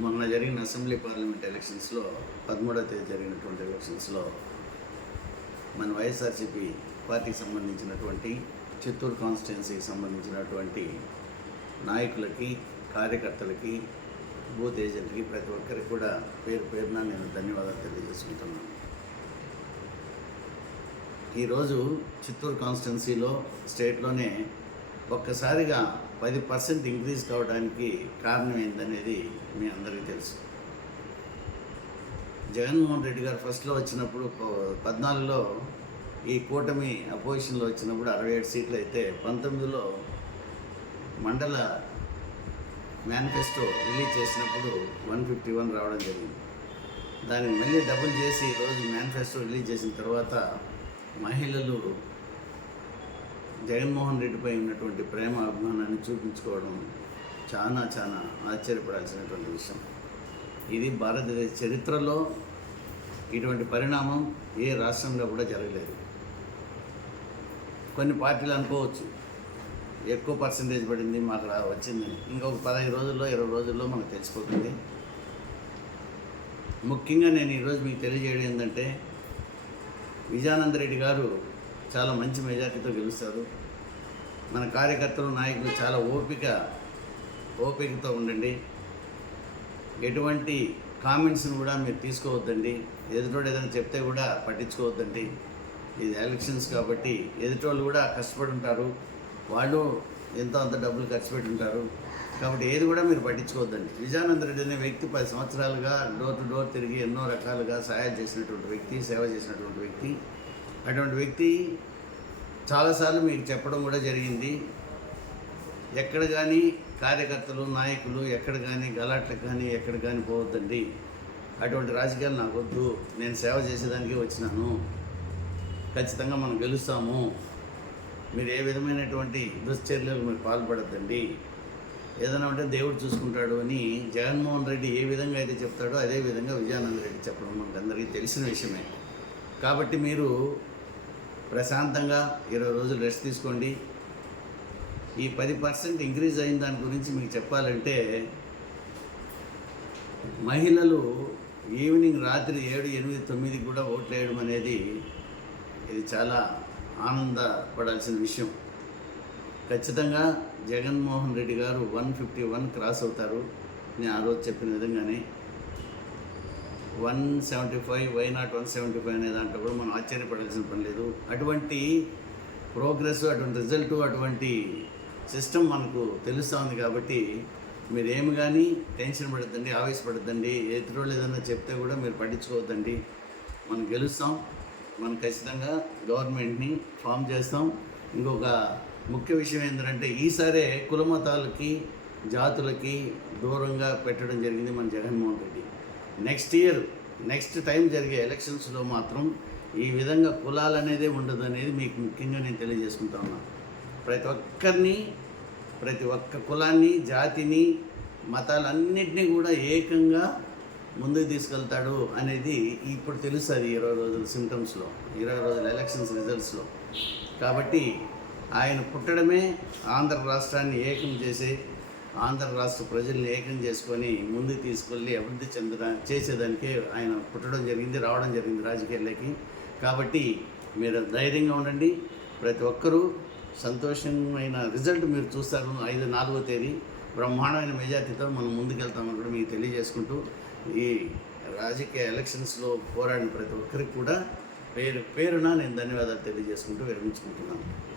మొన్న జరిగిన assembly parliament ఎలక్షన్స్లో పదమూడవ తేదీ జరిగినటువంటి ఎలక్షన్స్లో మన వైఎస్ఆర్సీపీ పార్టీకి సంబంధించినటువంటి చిత్తూరు కాన్స్టిట్యున్సీకి సంబంధించినటువంటి నాయకులకి కార్యకర్తలకి బూత్ ఏజెంట్కి ప్రతి ఒక్కరికి కూడా పేరు పేరున నేను ధన్యవాదాలు తెలియజేసుకుంటున్నాను. ఈరోజు చిత్తూరు కాన్స్టిట్యున్సీలో స్టేట్లోనే ఒక్కసారిగా పది పర్సెంట్ ఇంక్రీజ్ కావడానికి కారణం ఏంటనేది మీ అందరికీ తెలుసు. జగన్మోహన్ రెడ్డి గారు ఫస్ట్లో వచ్చినప్పుడు పద్నాలుగులో ఈ కూటమి అపోజిషన్లో వచ్చినప్పుడు అరవై ఏడు సీట్లు అయితే పంతొమ్మిదిలో మండల మేనిఫెస్టో రిలీజ్ చేసినప్పుడు వన్ ఫిఫ్టీ వన్ రావడం జరిగింది. దాన్ని మళ్ళీ డబుల్ చేసి ఈరోజు మేనిఫెస్టో రిలీజ్ చేసిన తర్వాత మహిళలు జగన్మోహన్ రెడ్డిపై ఉన్నటువంటి ప్రేమ అభిమానాన్ని చూపించుకోవడం చాలా చాలా ఆశ్చర్యపడాల్సినటువంటి విషయం. ఇది భారతదేశ చరిత్రలో ఇటువంటి పరిణామం ఏ రాష్ట్రంలో కూడా జరగలేదు. కొన్ని పార్టీలు అనుకోవచ్చు. ఎక్కువ పర్సంటేజ్ పడింది మాకు వచ్చింది. వచ్చిందని ఇంకొక పదహైదు రోజుల్లో ఇరవై రోజుల్లో మనకు తెలిసిపోతుంది. ముఖ్యంగా నేను ఈరోజు మీకు తెలియజేయడం ఏంటంటే విజయానంద రెడ్డి గారు చాలా మంచి మెజార్టీతో గెలుస్తారు. మన కార్యకర్తలు నాయకులు చాలా ఓపిక ఓపికతో ఉండండి. ఎటువంటి కామెంట్స్ని కూడా మీరు తీసుకోవద్దండి. ఎదుటోడు ఏదైనా చెప్తే కూడా పట్టించుకోవద్దండి. ఇది ఎలక్షన్స్ కాబట్టి ఎదుటోళ్ళు కూడా కష్టపడి ఉంటారు వాళ్ళు ఎంతో అంత డబ్బులు ఖర్చు పెట్టి ఉంటారు కాబట్టి ఏది కూడా మీరు పట్టించుకోవద్దండి. విజయానంద రెడ్డి అనే వ్యక్తి పది సంవత్సరాలుగా డోర్ టు డోర్ తిరిగి ఎన్నో రకాలుగా సహాయం చేసినటువంటి వ్యక్తి సేవ చేసినటువంటి వ్యక్తి. అటువంటి వ్యక్తి చాలాసార్లు మీకు చెప్పడం కూడా జరిగింది. ఎక్కడ కానీ కార్యకర్తలు నాయకులు ఎక్కడ కానీ గలాట్లకు కానీ ఎక్కడ కానీ పోవద్దండి. అటువంటి రాజకీయాలు నాకు వద్దు. నేను సేవ చేసేదానికి వచ్చినాను. ఖచ్చితంగా మనం గెలుస్తాము. మీరు ఏ విధమైనటువంటి దుశ్చర్యలకు మీరు పాల్పడద్దండి. ఏదైనా ఉంటే దేవుడు చూసుకుంటాడు అని జగన్మోహన్ రెడ్డి ఏ విధంగా అయితే చెప్తాడో అదే విధంగా విజయానంద రెడ్డి చెప్పడం మనకు అందరికీ తెలిసిన విషయమే. కాబట్టి మీరు ప్రశాంతంగా ఇరవై రోజులు రెస్ట్ తీసుకోండి. ఈ పది పర్సెంట్ ఇంక్రీజ్ అయిన దాని గురించి మీకు చెప్పాలంటే మహిళలు ఈవినింగ్ రాత్రి ఏడు ఎనిమిది తొమ్మిది కూడా ఓట్లు వేయడం అనేది ఇది చాలా ఆనందపడాల్సిన విషయం. ఖచ్చితంగా జగన్మోహన్ రెడ్డి గారు వన్ ఫిఫ్టీ వన్ క్రాస్ అవుతారు. నేను ఆ రోజు చెప్పిన విధంగానే one seventy five why not one seventy five అనే దాంట్లో కూడా మనం ఆశ్చర్యపడాల్సిన పని లేదు. అటువంటి ప్రోగ్రెస్ అటువంటి రిజల్ట్ అటువంటి సిస్టమ్ మనకు తెలుస్తూ ఉంది కాబట్టి మీరు ఏమి కానీ టెన్షన్ పడద్దండి ఆవేశపడద్దండి ఎదురోళ్ళు ఏదైనా చెప్తే కూడా మీరు పట్టించుకోవద్దండి. మనం గెలుస్తాం మనం ఖచ్చితంగా గవర్నమెంట్ని ఫామ్ చేస్తాం. ఇంకొక ముఖ్య విషయం ఏంటంటే ఈసారే కులమతాలకి జాతులకి దూరంగా పెట్టడం జరిగింది మన Jaganmohan Reddy. Next year next time జరిగే ఎలక్షన్స్లో మాత్రం ఈ విధంగా కులాలు అనేది ఉండదు అనేది మీకు ముఖ్యంగా నేను తెలియజేసుకుంటా ఉన్నాను ప్రతి ఒక్కరిని ప్రతి ఒక్క కులాన్ని జాతిని మతాలన్నింటినీ కూడా ఏకంగా ముందుకు తీసుకెళ్తాడు అనేది ఇప్పుడు తెలుస్తుంది ఇరవై రోజుల సిమ్టమ్స్లో ఇరవై రోజుల ఎలక్షన్స్ రిజల్ట్స్లో కాబట్టి ఆయన పుట్టడమే ఆంధ్ర రాష్ట్రాన్ని ఏకం చేసే ఆంధ్ర రాష్ట్ర ప్రజల్ని ఏకం చేసుకొని ముందుకు తీసుకెళ్ళి అభివృద్ధి చెందడా చేసేదానికే ఆయన పుట్టడం జరిగింది రావడం జరిగింది రాజకీయాల్లోకి. కాబట్టి మీరు ధైర్యంగా ఉండండి. ప్రతి ఒక్కరూ సంతోషమైన రిజల్ట్ మీరు చూస్తారు ఐదు నాలుగో తేదీ. బ్రహ్మాండమైన మెజార్టీతో మనం ముందుకెళ్తామని కూడా మీకు తెలియజేసుకుంటూ ఈ రాజకీయ ఎలక్షన్స్లో పోరాడిన ప్రతి ఒక్కరికి కూడా పేరు పేరున నేను ధన్యవాదాలు తెలియజేసుకుంటూ విరమించుకుంటున్నాను.